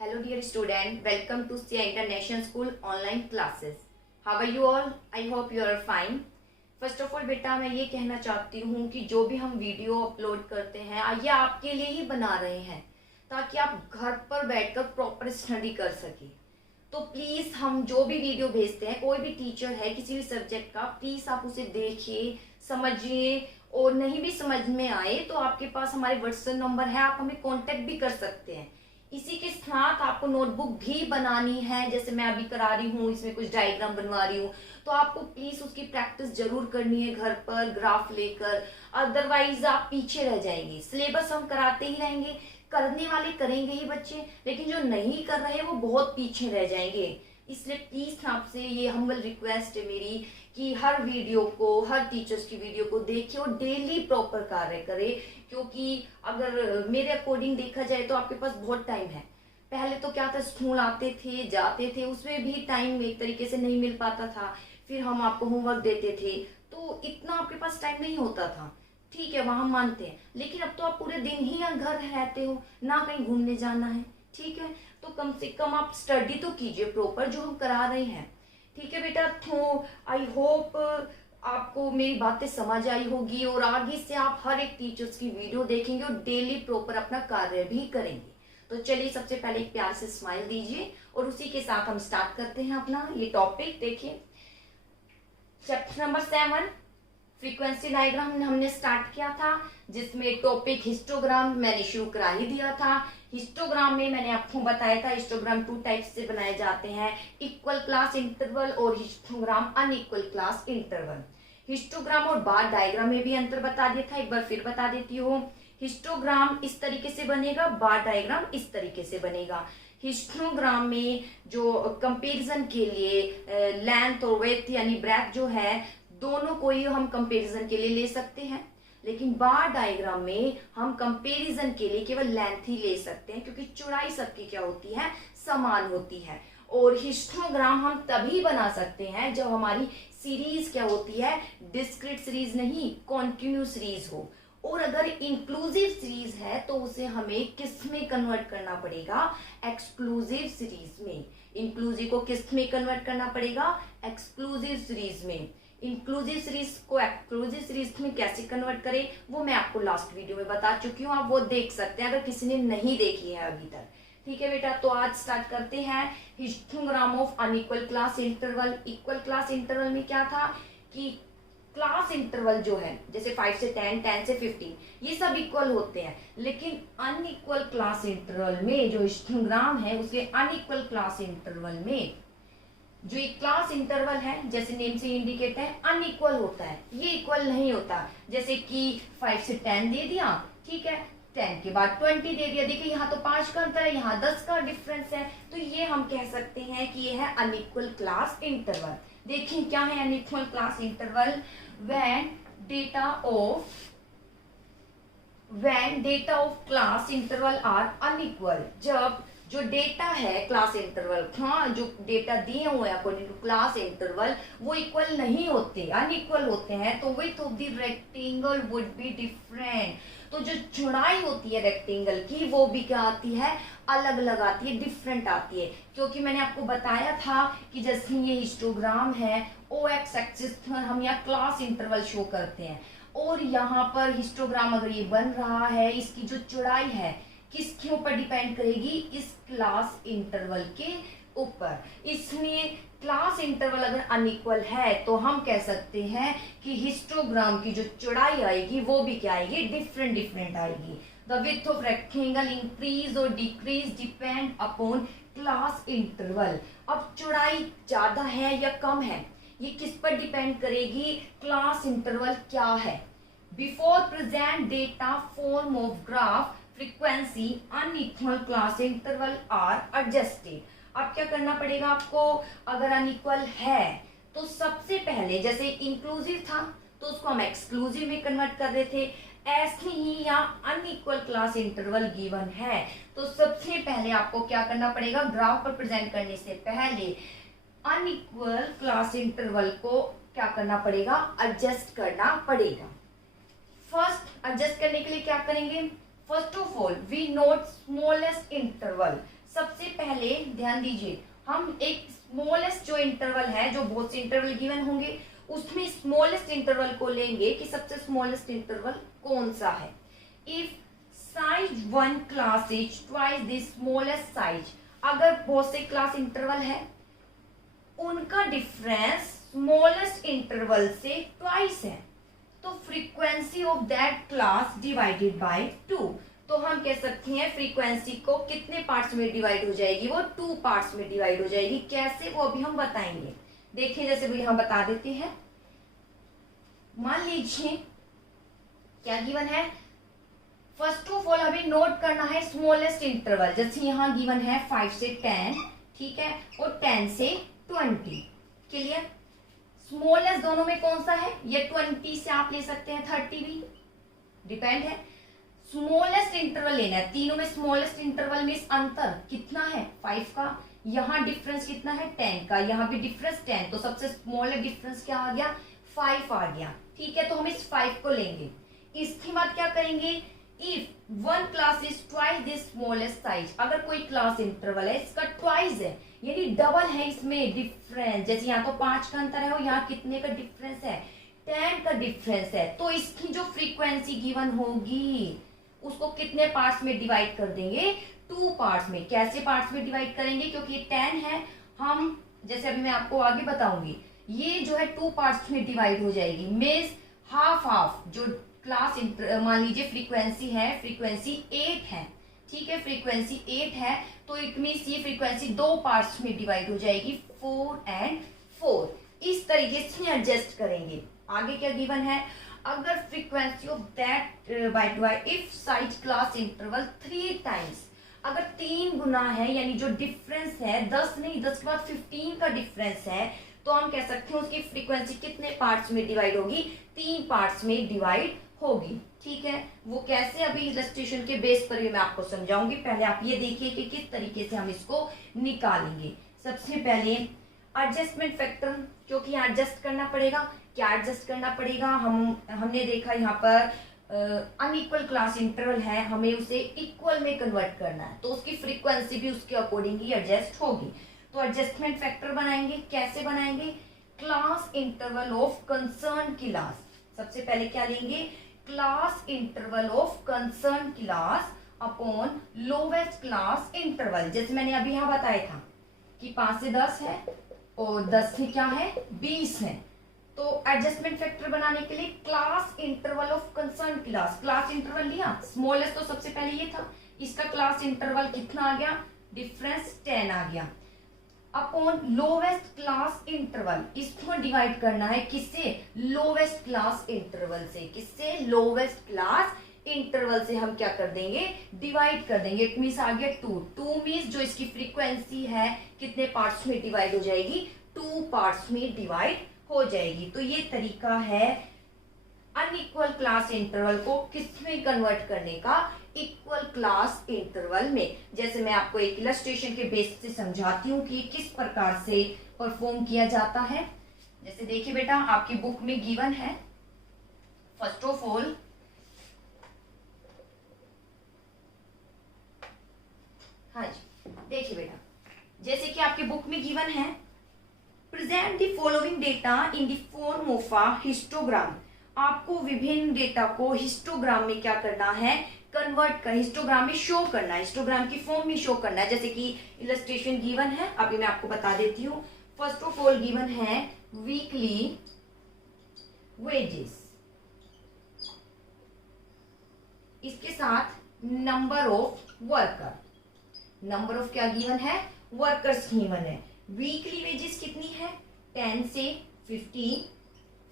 Hello dear student, welcome to Sia International School online classes. How are you all? I hope you are fine. First of all बेटा मैं ये कहना चाहती हूँ कि जो भी हम वीडियो अपलोड करते हैं ये आपके लिए ही बना रहे हैं ताकि आप घर पर बैठकर प्रॉपर स्टडी कर सके। तो प्लीज हम जो भी वीडियो भेजते हैं, कोई भी टीचर है किसी भी सब्जेक्ट का, प्लीज आप उसे देखिए, समझिए, और नहीं भी समझ में आए तो आपके पास हमारे व्हाट्सएप नंबर है, आप हमें कांटेक्ट भी कर सकते हैं। इसी के साथ आपको नोटबुक भी बनानी है, जैसे मैं अभी करा रही हूँ, इसमें कुछ डायग्राम बनवा रही हूँ, तो आपको प्लीज उसकी प्रैक्टिस जरूर करनी है घर पर ग्राफ लेकर, अदरवाइज आप पीछे रह जाएंगे। सिलेबस हम कराते ही रहेंगे, करने वाले करेंगे ही बच्चे, लेकिन जो नहीं कर रहे वो बहुत पीछे रह जाएंगे। इसलिए प्लीज आपसे ये हम्बल रिक्वेस्ट है मेरी कि हर वीडियो को, हर टीचर्स की वीडियो को देखिए और डेली प्रॉपर कार्य करें, क्योंकि अगर मेरे अकॉर्डिंग देखा जाए तो आपके पास बहुत टाइम है। पहले तो क्या था, स्कूल आते थे जाते थे, उसमें भी टाइम एक तरीके से नहीं मिल पाता था, फिर हम आपको होमवर्क देते थे तो इतना आपके पास टाइम नहीं होता था। ठीक है, वहां मानते हैं, लेकिन अब तो आप पूरे दिन ही घर रहते हो, ना कहीं घूमने जाना है। ठीक है, तो कम से कम आप स्टडी तो कीजिए प्रॉपर जो हम करा रहे हैं। ठीक है बेटा, तो आई होप आपको मेरी बातें समझ आई होगी और आगे से आप हर एक टीचर्स की वीडियो देखेंगे और डेली प्रॉपर अपना कार्य भी करेंगे। तो चलिए सबसे पहले एक प्यार से स्माइल दीजिए और उसी के साथ हम स्टार्ट करते हैं अपना ये टॉपिक। देखिए चैप्टर नंबर 7 फ्रीक्वेंसी डायग्राम हमने स्टार्ट किया था, जिसमें टॉपिक हिस्टोग्राम मैंने शुरू करा ही दिया था। हिस्टोग्राम में मैंने आपको बताया था हिस्टोग्राम 2 टाइप से बनाए जाते हैं, इक्वल क्लास इंटरवल और histogram unequal class interval. Histogram और बार डायग्राम में भी अंतर बता दिया था, एक बार फिर बता देती हूँ। हिस्टोग्राम इस तरीके से बनेगा, बार डायग्राम इस तरीके से बनेगा। हिस्टोग्राम में जो कंपैरिजन के लिए लेंथ और विड्थ यानी ब्रेथ जो है, दोनों को ही हम कंपैरिजन के लिए ले सकते हैं, लेकिन बार डायग्राम में हम कंपैरिजन के लिए केवल लेंथ ही ले सकते हैं, क्योंकि चौड़ाई सबकी क्या होती है, समान होती है। और हिस्टोग्राम हम तभी बना सकते हैं जब हमारी सीरीज क्या होती है, डिस्क्रीट सीरीज नहीं, कॉन्टिन्यूस सीरीज हो। और अगर इंक्लूसिव सीरीज है तो उसे हमें किस में कन्वर्ट करना पड़ेगा, एक्सक्लूसिव सीरीज में। इंक्लूसिव को किस में कन्वर्ट करना पड़ेगा, एक्सक्लूसिव सीरीज में। इंक्लूसिव सीरीज को एक्सक्लूसिव सीरीज में कैसे कन्वर्ट करें वो मैं आपको लास्ट वीडियो में बता चुकी हूँ, आप वो देख सकते हैं अगर किसी ने नहीं देखी है अभी तक। ठीक है बेटा, तो आज स्टार्ट करते हैं histogram of unequal class interval. Equal class interval में क्या था कि क्लास इंटरवल जो है, जैसे 5 से 10, 10 से 15, ये सब इक्वल होते हैं, लेकिन अनइक्वल क्लास इंटरवल में जो हिस्टोग्राम है उसके अनइक्वल क्लास इंटरवल में जो एक क्लास इंटरवल है, जैसे नेम से इंडिकेट है, अनइक्वल होता है, ये इक्वल नहीं होता। जैसे कि 5 से 10 दे दिया, ठीक है, 10 के बाद 20 दे दिया, देखिए यहाँ तो 5 का अंतर है, यहाँ 10 का डिफरेंस है, तो ये हम कह सकते हैं कि ये है अनइक्वल क्लास इंटरवल। देखिए क्या है unequal class interval, when data of class interval are unequal, जब जो डेटा है क्लास इंटरवल, हाँ जो डेटा दिए हुए हैं अकॉर्डिंग टू क्लास इंटरवल वो इक्वल नहीं होते, अनइक्वल होते हैं, तो width of the rectangle would be different. तो जो चौड़ाई होती है रेक्टेंगल की वो भी क्या आती है, अलग अलग आती है, डिफरेंट आती है, क्योंकि मैंने आपको बताया था कि जैसे ये हिस्टोग्राम है, ओ एक्स एक्सिस पर हम यहाँ क्लास इंटरवल शो करते हैं, और यहाँ पर हिस्टोग्राम अगर ये बन रहा है, इसकी जो चौड़ाई है किसके ऊपर डिपेंड करेगी, इस क्लास इंटरवल के ऊपर। इसलिए क्लास इंटरवल अगर अनइक्वल है तो हम कह सकते हैं कि हिस्टोग्राम की जो चौड़ाई आएगी वो भी क्या आएगी, डिफरेंट डिफरेंट आएगी। The width of rectangle increase और decrease depend upon class interval. अब चौड़ाई ज्यादा है या कम है ये किस पर डिपेंड करेगी, क्लास इंटरवल क्या है। Before present data form of graph frequency unequal class interval are adjusted. अब क्या करना पड़ेगा आपको, अगर अनइक्वल है तो सबसे पहले, जैसे इंक्लूसिव था तो उसको हम एक्सक्लूसिव में कन्वर्ट कर रहे थे, ऐसे ही यहाँ अनइक्वल क्लास इंटरवल गिवन है तो सबसे पहले आपको क्या करना पड़ेगा, ग्राफ पर प्रेजेंट करने से पहले अनइक्वल क्लास इंटरवल को क्या करना पड़ेगा, एडजस्ट करना पड़ेगा। फर्स्ट एडजस्ट करने के लिए क्या करेंगे, first of all we note smallest interval. सबसे पहले ध्यान दीजिए, हम एक स्मॉलेस्ट जो इंटरवल है, जो बहुत से इंटरवल गिवन होंगे, उसमें स्मॉलेस्ट इंटरवल को लेंगे कि सबसे स्मॉलेस्ट इंटरवल कौन सा है। If size one class is twice the smallest size, अगर बहुत से क्लास इंटरवल है, उनका डिफरेंस स्मॉलेस्ट इंटरवल से ट्वाइस है, तो frequency of that class divided by 2, तो हम कह सकते हैं फ्रीक्वेंसी को कितने पार्ट्स में डिवाइड हो जाएगी, वो 2 पार्ट्स में डिवाइड हो जाएगी। कैसे, वो अभी हम बताएंगे। देखिए, जैसे भी हम बता देते हैं, मान लीजिए क्या गिवन है, फर्स्ट ऑफ ऑल हमें नोट करना है स्मॉलेस्ट इंटरवल। जैसे यहां गिवन है 5 से 10, ठीक है, और 10 से 20। क्लियर? स्मॉलेस्ट दोनों में कौन सा है, ये 20 से आप ले सकते हैं, 30 भी डिपेंड है। स्मॉलेस्ट इंटरवल लेना है, तीनों में स्मॉलेस्ट इंटरवल में अंतर कितना है, 5 का। यहाँ डिफरेंस कितना है, 10 का। यहाँ भी डिफरेंस 10, तो सबसे स्मॉलेस्ट डिफरेंस क्या आ गया, 5 आ गया। ठीक है, तो हम इस 5 को लेंगे। इसके बाद क्या करेंगे, if one class is twice this smallest size, अगर कोई क्लास इंटरवल है इसका ट्वाइस है, यानी डबल है इसमें डिफरेंस, जैसे यहाँ तो 5 का अंतर है और यहाँ कितने का डिफरेंस है, 10 का डिफरेंस है, तो इसकी जो फ्रीक्वेंसी गिवन होगी उसको कितने पार्ट्स में डिवाइड कर देंगे, 2 पार्ट्स में। कैसे पार्ट्स में डिवाइड करेंगे, क्योंकि ये 10 है, हम जैसे अभी मैं आपको आगे बताऊंगी, ये जो है 2 पार्ट्स में डिवाइड हो जाएगी। मीन्स हाफ हाफ जो क्लास मान लीजिए फ्रीक्वेंसी है, फ्रीक्वेंसी 8 है, ठीक है, फ्रीक्वेंसी 8 है, तो इट मीन्स ये फ्रीक्वेंसी 2 पार्ट्स में डिवाइड हो जाएगी, 4 and 4। इस तरीके से एडजस्ट करेंगे। आगे क्या गिवन है, अगर frequency of that by if size class interval 3 times, अगर 3 गुना है, यानी जो डिफरेंस है 10 नहीं, 10 के बाद 15 का डिफरेंस है, तो हम कह सकते हैं उसकी फ्रीक्वेंसी कितने पार्ट्स में डिवाइड होगी, 3 पार्ट्स में डिवाइड होगी। ठीक है, वो कैसे अभी इलस्ट्रेशन के बेस पर भी मैं आपको समझाऊंगी। पहले आप ये देखिए कि किस तरीके से हम इसको निकालेंगे। सबसे पहले एडजस्टमेंट फैक्टर, क्योंकि यहाँ एडजस्ट करना पड़ेगा। क्या एडजस्ट करना पड़ेगा, हमने देखा यहाँ पर अनइक्वल क्लास इंटरवल है, हमें उसे इक्वल में कन्वर्ट करना है, तो उसकी फ्रीक्वेंसी भी उसके अकॉर्डिंग ही एडजस्ट होगी। तो एडजस्टमेंट फैक्टर बनाएंगे। कैसे बनाएंगे, class interval of concern class. सबसे पहले क्या लेंगे, class interval of concern class upon lowest class interval. जैसे मैंने अभी यहाँ बताया था कि 5 से 10 है और 10 से क्या है, 20 है। तो एडजस्टमेंट फैक्टर बनाने के लिए class interval of concern class interval लिया, स्मॉलेस्ट तो सबसे पहले ये था, इसका क्लास इंटरवल कितना आ गया, डिफरेंस 10 आ गया, अपॉन लोवेस्ट क्लास इंटरवल। इसको डिवाइड करना है किससे, लोवेस्ट क्लास इंटरवल से। किससे, लोवेस्ट क्लास इंटरवल से हम क्या कर देंगे, डिवाइड कर देंगे। इट मीन्स आ गया 2 मीन्स जो इसकी फ्रीक्वेंसी है कितने पार्ट्स में डिवाइड हो जाएगी, 2 पार्ट्स में डिवाइड हो जाएगी। तो ये तरीका है अनइक्वल क्लास इंटरवल को किसमें कन्वर्ट करने का, इक्वल क्लास इंटरवल में। जैसे मैं आपको एक इलस्ट्रेशन के बेस से समझाती हूँ कि ये किस प्रकार से परफॉर्म किया जाता है। जैसे देखिए बेटा, आपकी बुक में गिवन है, फर्स्ट ऑफ ऑल हाँ जी, देखिए बेटा, जैसे कि आपकी बुक में गिवन है, present the following data in the form of a histogram. आपको विभिन्न डेटा को हिस्टोग्राम में क्या करना है, कन्वर्ट कर, हिस्टोग्राम में शो करना है, हिस्टोग्राम की फॉर्म में शो करना है। जैसे कि इलस्ट्रेशन गिवन है, अभी मैं आपको बता देती हूँ। फर्स्ट ऑफ ऑल गिवन है वीकली वेजेस, इसके साथ number of worker, number of क्या गिवन है, वर्कर्स गिवन है। वीकली वेजेस कितनी है, 10 से 15,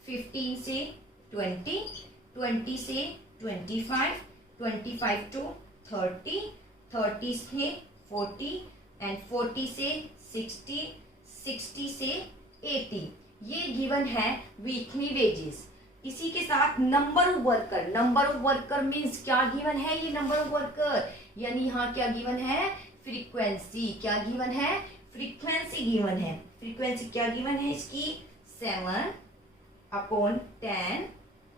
15 से 20, 20 से 25, 25 to 30, 30 से 40 एंड 40 से 60, 60 से 80। ये गिवन है वीकली वेजेस। इसी के साथ number of worker, number of worker means क्या गिवन है, ये नंबर ऑफ वर्कर, यानी यहाँ क्या गिवन है, फ्रीक्वेंसी। क्या गिवन है, फ्रीक्वेंसी गिवन है। फ्रीक्वेंसी क्या गिवन है इसकी, 7 upon 10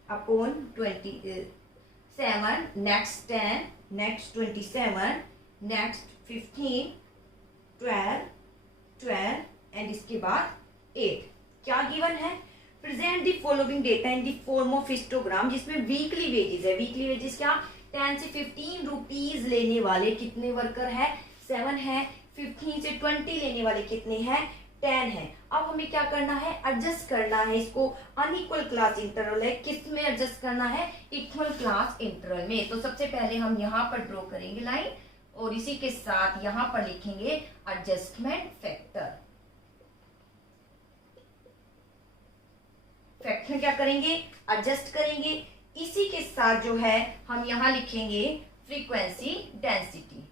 upon 27, next 10, next 27, next 15, 12, 12 and इसके बाद 8। क्या गिवन है? Present the following data in the form of histogram, जिसमें वीकली वेजेस है। वीकली वेजेस क्या? 10 से 15 रुपीज लेने वाले कितने वर्कर है? 7 है। 15 से 20 लेने वाले कितने हैं? 10 है। अब हमें क्या करना है? एडजस्ट करना है इसको। अनइक्वल क्लास इंटरवल है, किस में एडजस्ट करना है? इक्वल क्लास इंटरवल में। तो सबसे पहले हम यहाँ पर ड्रॉ करेंगे लाइन और इसी के साथ यहाँ पर लिखेंगे एडजस्टमेंट फैक्टर। फैक्टर क्या करेंगे? एडजस्ट करेंगे। इसी के साथ जो है हम यहाँ लिखेंगे फ्रीक्वेंसी डेंसिटी।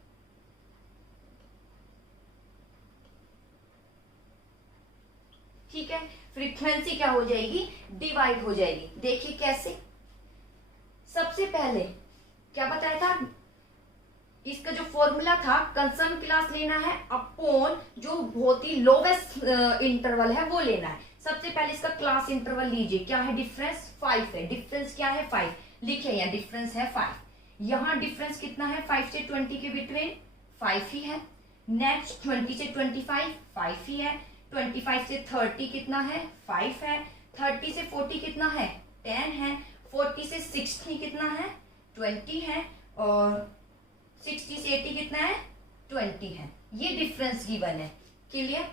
ठीक है, फ्रीक्वेंसी क्या हो जाएगी? डिवाइड हो जाएगी। देखिए कैसे। सबसे पहले क्या बताया था? इसका जो फॉर्मूला था, कंसर्न क्लास लेना है अपॉन जो बहुत ही लोवेस्ट इंटरवल है वो लेना है। सबसे पहले इसका क्लास इंटरवल लीजिए। क्या है डिफरेंस? 5 है। डिफरेंस क्या है? 5 लिखे यहाँ, डिफरेंस है 5। यहाँ डिफरेंस कितना है? 5 से 20 के बिटवीन 5 ही है। नेक्स्ट 20 से 25 5 ही है। 25 से 30 कितना है? 5 है। 30 से 40 कितना है? 10 है। 40 से 60 कितना है? 20 है। और 60 से 80 कितना है? 20 है। ये डिफरेंस गिवन है। क्लियर?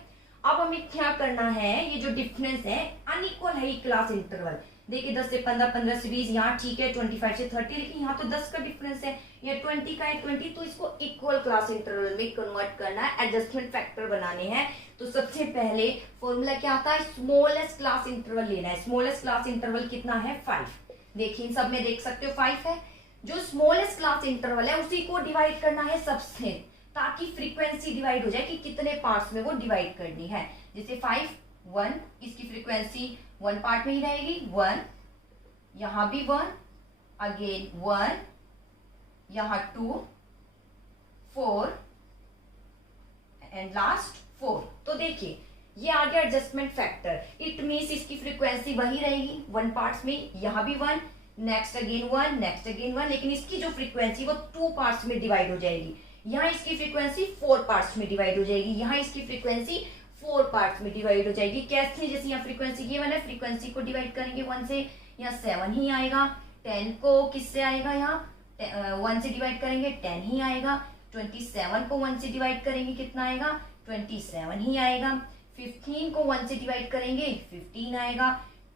अब हमें क्या करना है? ये जो डिफरेंस है अनइक्वल है ये क्लास इंटरवल। देखिए 10 से 15, 15 से 20, यहाँ ठीक है 25 से 30, लेकिन यहाँ तो 10 का डिफरेंस है, ये 20 का है 20, तो इसको इक्वल क्लास इंटरवल में कन्वर्ट करना है, एडजस्टमेंट फैक्टर बनाने हैं। तो सबसे पहले फॉर्मूला क्या आता है? स्मॉलेस्ट क्लास इंटरवल लेना है। स्मॉलेस्ट क्लास इंटरवल कितना है? 5। देखिए सब में देख सकते हो 5 है। जो स्मॉलेस्ट क्लास इंटरवल है उसी को डिवाइड करना है सबसे, ताकि फ्रीक्वेंसी डिवाइड हो जाए कि कितने पार्ट्स में वो डिवाइड करनी है। जैसे 5 1, इसकी फ्रीक्वेंसी 1 पार्ट में ही रहेगी 1, यहां भी 1, अगेन 1, यहां 2, 4 एंड लास्ट 4। तो देखिए ये आ गया एडजस्टमेंट फैक्टर। इट मीन्स इसकी फ्रीक्वेंसी वही रहेगी 1 पार्ट्स में, यहां भी 1, नेक्स्ट अगेन 1, नेक्स्ट अगेन 1, लेकिन इसकी जो फ्रीक्वेंसी वो 2 पार्ट्स में डिवाइड हो जाएगी। यहाँ इसकी फ्रीक्वेंसी 4 पार्ट्स में डिवाइड हो जाएगी, यहाँ इसकी फ्रीक्वेंसी 4 पार्ट्स में डिवाइड हो जाएगी। कैसे? जैसे यहाँ फ्रीक्वेंसी गिवन है, फ्रीक्वेंसी को डिवाइड करेंगे 1 से, यहाँ 7 ही आएगा। 10 को किससे आएगा? यहाँ 1 से डिवाइड करेंगे 10 ही आएगा। 27 को 1 से डिवाइड करेंगे कितना आएगा? 27 ही आएगा। 15 को 1 से डिवाइड करेंगे 15 आएगा।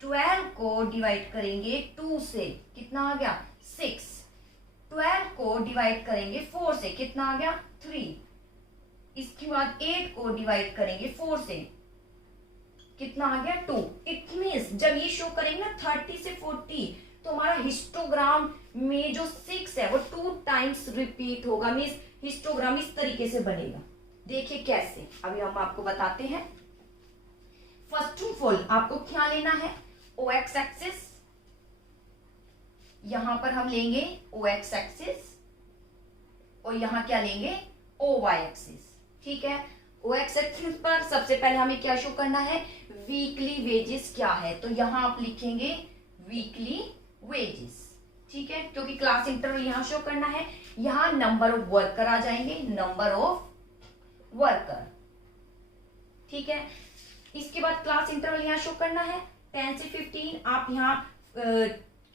12 को डिवाइड करेंगे 2 से, कितना आ गया? 6। 12 को डिवाइड करेंगे 4 से, कितना आ गया? 3। इसके बाद 8 को डिवाइड करेंगे 4 से, कितना आ गया? 2। इट मींस जब ये शो करेंगे ना 30 से 40, तो हमारा हिस्टोग्राम में जो 6 है वो 2 टाइम्स रिपीट होगा। मींस हिस्टोग्राम इस तरीके से बनेगा। देखिए कैसे, अभी हम आपको बताते हैं। फर्स्ट ऑफ ऑल आपको क्या लेना है? OX axis. यहां पर हम लेंगे OX एक्सिस और यहां क्या लेंगे? OY axis. ठीक है, OX एक्सिस पर सबसे पहले हमें क्या शो करना है? वीकली वेजेस क्या है, तो यहां आप लिखेंगे वीकली वेजेस। ठीक है, क्योंकि क्लास इंटरवल यहां शो करना है। यहां नंबर ऑफ वर्कर आ जाएंगे, नंबर ऑफ वर्कर। ठीक है, इसके बाद क्लास इंटरवल यहां शो करना है 10 से 15। आप यहाँ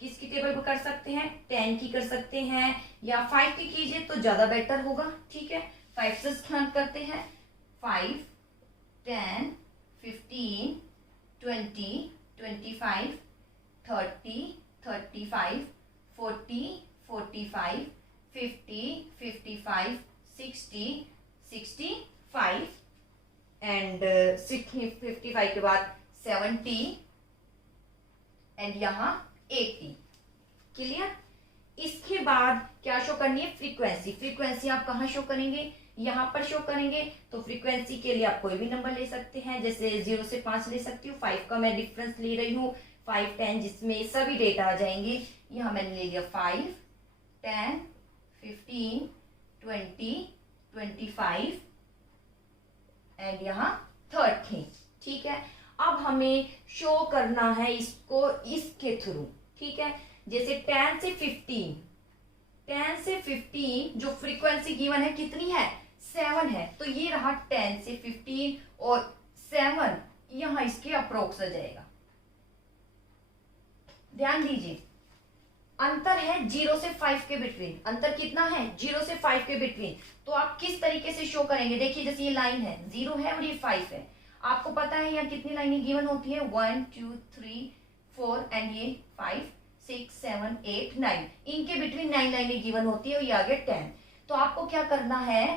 किसकी टेबल पर कर सकते हैं? 10 की कर सकते हैं या 5 की कीजिए तो ज्यादा बेटर होगा। ठीक है, 5 से स्टार्ट करते हैं। 5, 10, 15, 20, 25, 30, 35, 40, 45, 50, 55, 60, 65 एंड 55 के बाद 70 एंड यहाँ 80। क्लियर? इसके बाद क्या शो करनी है? फ्रीक्वेंसी। फ्रीक्वेंसी आप कहाँ शो करेंगे? यहाँ पर शो करेंगे। तो फ्रीक्वेंसी के लिए आप कोई भी नंबर ले सकते हैं, जैसे 0 से 5 ले सकती हूँ। 5 का मैं डिफरेंस ले रही हूँ 5, 10, जिसमें सभी डेटा आ जाएंगे। यहाँ मैंने ले लिया 5, 10, 15, 20, 25 एंड यहाँ 30। ठीक है, अब हमें शो करना है इसको इसके थ्रू। ठीक है, जैसे 10 से 15 जो फ्रीक्वेंसी गिवन है कितनी है? 7 है तो ये रहा 10 से 15 और 7 यहाँ इसके अप्रोक्स आ जाएगा। ध्यान दीजिए अंतर है 0 से 5 के बिटवीन। अंतर कितना है? 0 से 5 के बिटवीन। तो आप किस तरीके से शो करेंगे? देखिए जैसे ये लाइन है 0 है और ये 5 है। आपको पता है यहाँ कितनी लाइनें गिवन होती है? 1 2 3 4 एंड ये 5 6 7 8 9। इनके बिटवीन 9 लाइनें गिवन होती है और ये आगे 10। तो आपको क्या करना है?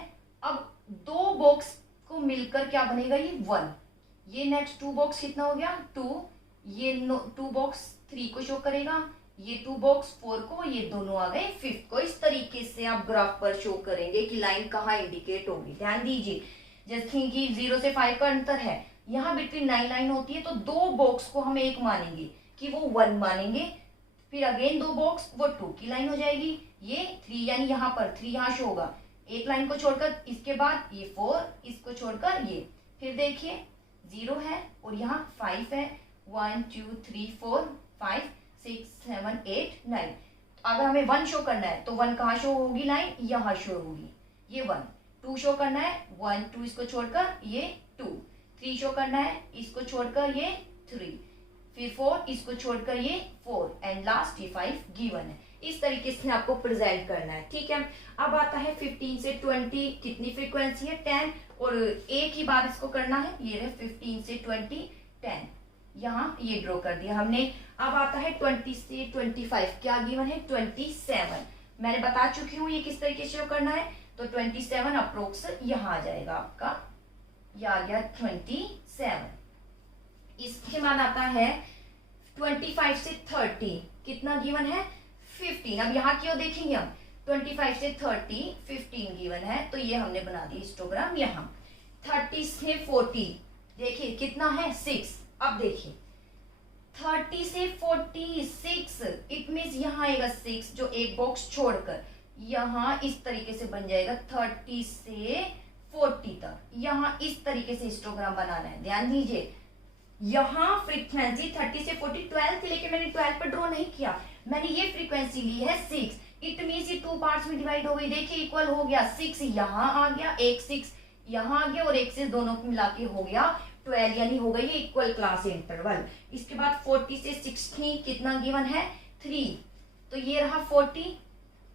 अब दो बॉक्स को मिलकर क्या बनेगा? ये 1। ये नेक्स्ट 2 बॉक्स कितना हो गया? 2। ये 2 बॉक्स 3 को शो करेगा, ये 2 बॉक्स 4 को, ये दोनों आ गए 5 को। इस तरीके से आप ग्राफ पर शो करेंगे कि लाइन कहाँ इंडिकेट होगी। ध्यान दीजिए जैसे कि 0 से 5 का अंतर है, यहाँ बिटवीन 9 लाइन होती है तो 2 बॉक्स को हम एक मानेंगे कि वो 1 मानेंगे, फिर अगेन 2 बॉक्स वो 2 की लाइन हो जाएगी, ये 3 यानी यहाँ पर 3 यहाँ शो होगा एक लाइन को छोड़कर, इसके बाद ये 4 इसको छोड़कर ये, फिर देखिए 0 है और यहाँ 5 है। 1 2 3 4 5 6 7 8 9। अगर हमें 1 शो करना है तो 1 कहाँ शो होगी? लाइन यहाँ शो होगी, ये 1। 2 शो करना है 1 2 इसको छोड़कर ये 2। 3 शो करना है इसको छोड़कर ये 3, फिर 4 इसको छोड़कर ये 4 एंड लास्ट ये 5 गिवन है। इस तरीके से आपको प्रेजेंट करना है। ठीक है, अब आता है 15 से 20 कितनी फ्रीक्वेंसी है? 10। और एक ही बार इसको करना है, ये रहे 15 से 20 10, यहाँ ये ड्रॉ कर दिया हमने। अब आता है 20 से 25, क्या गिवन है? 27। मैंने बता चुकी हूँ ये किस तरीके से शो करना है। तो 27 अप्रोक्स यहाँ आ जाएगा आपका, ये आ गया 27। इसके बाद आता है 25 से 30, कितना गिवन है? 15। अब यहाँ क्यों देखेंगे हम? 25 से 30 15 गिवन है तो ये हमने बना दिया हिस्टोग्राम यहाँ। 30 से 40 देखिए कितना है? 6। अब देखिए 30 से 46 इट मीन्स यहाँ आएगा 6 जो एक बॉक्स छोड़कर, यहाँ इस तरीके से बन जाएगा 30 से 40 तक। यहाँ इस तरीके से हिस्टोग्राम बनाना है। ध्यान दीजिए यहाँ फ्रीक्वेंसी 30 से 40 12 थी, लेकिन मैंने 12 पर ड्रॉ नहीं किया, मैंने ये फ्रीक्वेंसी ली है 6। इट मीन्स ये 2 पार्ट्स में डिवाइड हो गई। देखिए इक्वल हो गया, 6 यहाँ आ गया, एक 6 यहाँ आ गया और एक 6 दोनों को मिला के हो गया 12, यानी हो गई ये इक्वल क्लास इंटरवल। इसके बाद 40 से 60 कितना गिवन है? 3। तो ये रहा 40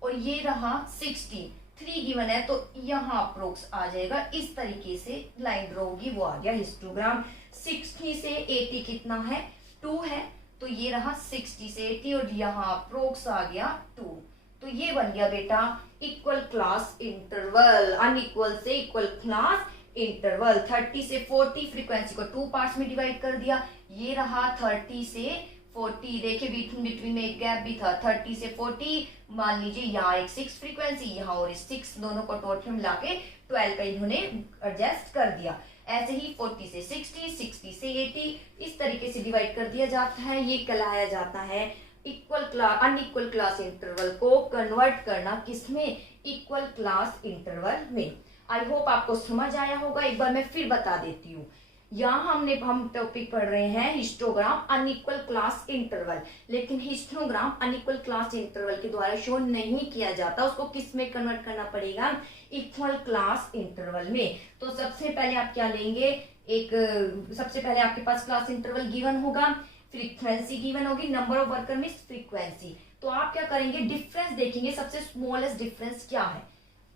और ये रहा 60, 3 गिवन है तो यहाँ अप्रोक्स आ जाएगा। इस तरीके से लाइन ड्रॉ होगी, वो आ गया हिस्टोग्राम। 60 से 80 कितना है? 2 है तो ये रहा 60 से 80 और यहाँ अप्रोक्स आ गया 2। तो ये बन गया बेटा इक्वल क्लास इंटरवल। अनइक्वल से इक्वल क्लास इंटरवल। 30 से 40 फ्रीक्वेंसी को 2 पार्ट्स में डिवाइड कर दिया, ये रहा 30 से 40। देखिए बिटवीन में एक गैप भी था, 30 से 40 मान लीजिए यहाँ एक 6 फ्रीक्वेंसी, यहाँ और 6 दोनों को टोटल मिला के 12 का इन्होंने एडजस्ट कर दिया। ऐसे ही 40 से 60, 60 से 80 इस तरीके से डिवाइड कर दिया जाता है। ये कहलाया जाता है equal class unequal class interval को कन्वर्ट करना किसमें? इक्वल क्लास इंटरवल में। आई होप आपको समझ आया होगा। एक बार मैं फिर बता देती हूँ। यहाँ हम टॉपिक पढ़ रहे हैं हिस्टोग्राम अनइक्वल क्लास इंटरवल, लेकिन हिस्टोग्राम अनइक्वल क्लास इंटरवल के द्वारा शो नहीं किया जाता, उसको किस में कन्वर्ट करना पड़ेगा? इक्वल क्लास इंटरवल में। तो सबसे पहले आप क्या लेंगे? सबसे पहले आपके पास क्लास इंटरवल गिवन होगा, फ्रीक्वेंसी गिवन होगी, number of worker means frequency. तो आप क्या करेंगे? डिफरेंस देखेंगे, सबसे स्मॉलेस्ट डिफरेंस क्या है।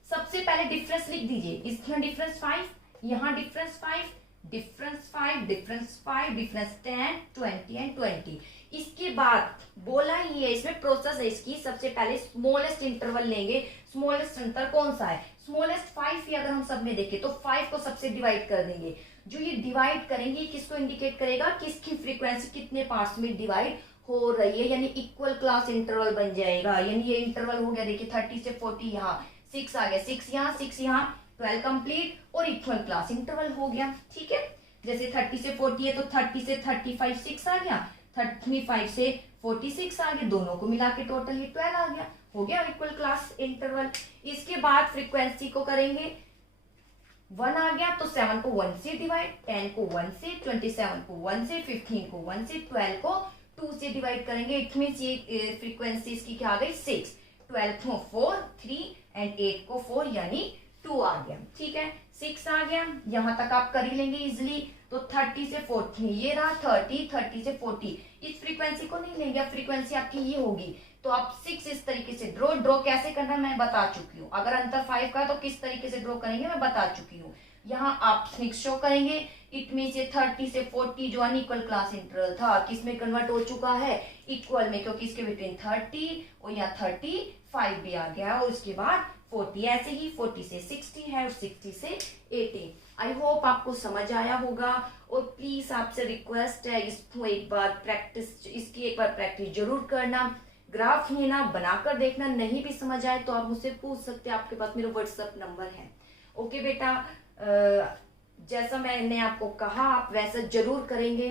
सबसे पहले डिफरेंस लिख दीजिए, इसमें डिफरेंस 5, यहाँ difference 5, difference 5, difference 5, difference 10, 20 and 20। इसके बाद बोला ही है, इसमें प्रोसेस है इसकी। सबसे पहले स्मॉलेस्ट इंटरवल लेंगे। स्मॉलेस्ट अंतर कौन सा है? स्मॉलेस्ट 5 ही अगर हम सब में देखें तो 5 को सबसे डिवाइड कर देंगे। जो ये डिवाइड करेंगे किसको इंडिकेट करेगा? किसकी फ्रीक्वेंसी कितने पार्ट्स में डिवाइड हो रही है, यानी इक्वल क्लास इंटरवल बन जाएगा। यानी ये इंटरवल हो गया, देखिए 30 से 40 यहाँ 6 आ गया, 6 यहाँ 6 यहाँ 12 कंप्लीट और इक्वल क्लास इंटरवल हो गया। ठीक है, जैसे 30 से 40 है तो 30 से 35 6 आ गया, 35 से 46 आ गया, दोनों को मिला के टोटल ये 12 आ गया, हो गया इक्वल क्लास इंटरवल। इसके बाद फ्रीक्वेंसी को करेंगे, 1 आ गया तो 7 को 1 से डिवाइड, 10 को 1 से, 27 को 1 से, 15 को 1 से, 12 को 2 से डिवाइड करेंगे। इट मीन्स ये फ्रीक्वेंसी इसकी क्या आ गई? 6, 12 को 4 3 एंड 8 को 4 यानी 2 आ गया, ठीक है, 6 आ गया, यहाँ तक आप कर ही लेंगे इजिली। तो 30 से 40, ये रहा 30 से 40, इस फ्रीक्वेंसी को नहीं लेंगे, अब फ्रीक्वेंसी आपकी ये होगी। तो आप 6 इस तरीके से ड्रॉ कैसे करना मैं बता चुकी हूँ। अगर अंतर 5 का है तो किस तरीके से ड्रॉ करेंगे मैं बता चुकी हूँ। यहाँ आप 6 शो करेंगे, इट मीन से 30 से 40 जो अनइक्वल क्लास इंटरवल था किसमें कन्वर्ट हो चुका है, इक्वल में, क्योंकि इसके बिटवीन 30 और यहाँ 35 भी आ गया, और उसके बाद 40, ऐसे ही 40 से 60 है और 60 से 80। आई होप आपको समझ आया होगा, और प्लीज आपसे रिक्वेस्ट है इसकी एक बार प्रैक्टिस जरूर करना। ग्राफ लेना, बनाकर देखना, नहीं भी समझ आए तो आप मुझसे पूछ सकते हैं, आपके पास मेरा व्हाट्सएप नंबर है। ओके बेटा, जैसा मैंने आपको कहा आप वैसा जरूर करेंगे,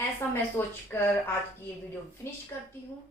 ऐसा मैं सोचकर आज की ये वीडियो फिनिश करती हूँ।